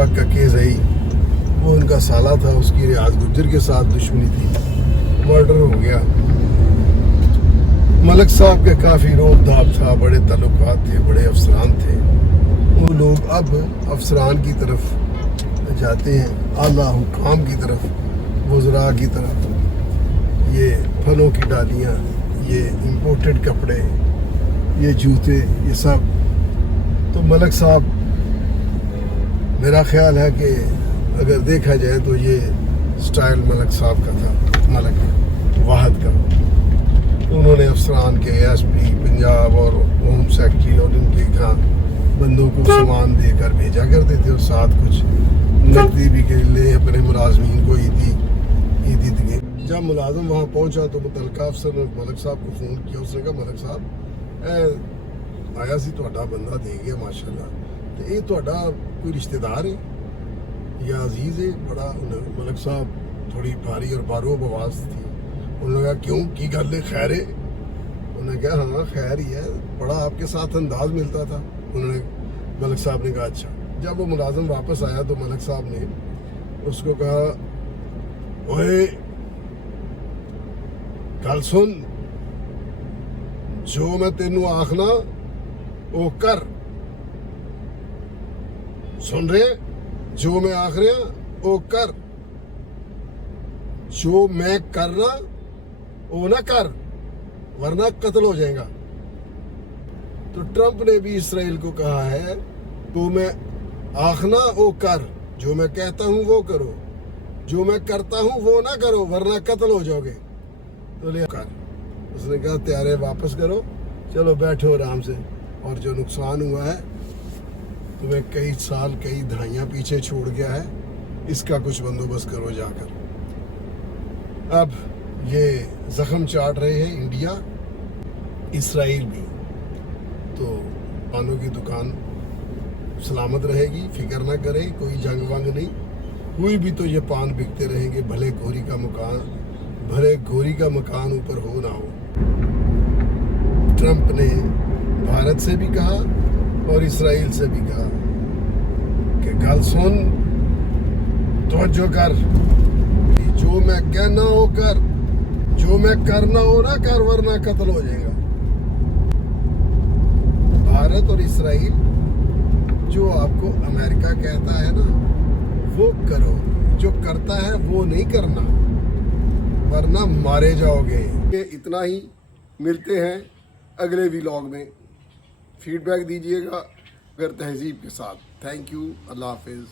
عراق کا کیس ہے وہ ان کا سالہ تھا, اس کی ریاض گجر کے ساتھ دشمنی تھی, مرڈر ہو گیا. ملک صاحب کے کافی روب دھاپ تھا, بڑے تعلقات تھے, بڑے افسران تھے. وہ لوگ اب افسران کی طرف جاتے ہیں, اعلیٰ حکام کی طرف, وزراء کی طرف. یہ پھلوں کی ڈالیاں, یہ امپورٹڈ کپڑے, یہ جوتے, یہ سب. تو ملک صاحب, میرا خیال ہے کہ اگر دیکھا جائے تو یہ سٹائل ملک صاحب کا تھا, ملک واحد کا. انہوں نے افسران کے ایس پی پنجاب اور ہوم سیکرٹری اور ان کے بندوں کو سامان دے کر بھیجا کرتے تھے, اور ساتھ کچھ نقدی بھی کے لے اپنے ملازمین کو عیدی دیے. جب ملازم وہاں پہنچا تو متعلقہ افسر نے ملک صاحب کو فون کیا. اس نے کہا ملک صاحب آیا سی تہاڈا بندہ دے گیا ماشاء اللہ, تو یہ تہاڈا کوئی رشتہ دار ہے یا عزیز ہے؟ بڑا ملک صاحب تھوڑی بھاری اور باروب آواز تھی. انہوں نے کہا کیوں, کی گل ہے, خیر ہے؟ انہوں نے کہا ہاں خیر ہی ہے, بڑا آپ کے ساتھ انداز ملتا تھا. انہوں نے ملک صاحب نے کہا اچھا. جب وہ ملازم واپس آیا تو ملک صاحب نے اس کو کہا اوئے گل سن, جو میں تینوں آخنا وہ کر. سن رہے, جو میں آخ رہا وہ کر, جو میں کرنا وہ نہ کر ورنہ قتل ہو جائے گا. تو ٹرمپ نے بھی اسرائیل کو کہا ہے تو میں آخنا وہ کر, جو میں کہتا ہوں وہ کرو, جو میں کرتا ہوں وہ نہ کرو ورنہ قتل ہو جاؤ گے. تو لے کر. اس نے کہا تیارے واپس کرو, چلو بیٹھو آرام سے, اور جو نقصان ہوا ہے تمہیں کئی سال کئی دہائیاں پیچھے چھوڑ گیا ہے, اس کا کچھ بندوبست کرو جا کر. اب یہ زخم چاٹ رہے ہیں انڈیا, اسرائیل بھی. تو پانوں کی دکان سلامت رہے گی, فکر نہ کرے, کوئی جنگ ونگ نہیں ہوئی بھی تو یہ پان بکتے رہیں گے, بھلے گھوری کا مکان اوپر ہو نہ ہو. ٹرمپ نے بھارت سے بھی کہا اور اسرائیل سے بھی کہا کہ گل سن, توجہ کر, جو میں کہنا ہو کر, جو میں کرنا ہو نہ کر ورنہ قتل ہو جائے گا. بھارت اور اسرائیل, جو آپ کو امریکہ کہتا ہے نا وہ کرو, جو کرتا ہے وہ نہیں کرنا ورنہ مارے جاؤ گے. اتنا ہی, ملتے ہیں اگلے ویلاگ میں. فیڈ بیک دیجیے گا پھر تہذیب کے ساتھ. تھینک یو, اللہ حافظ.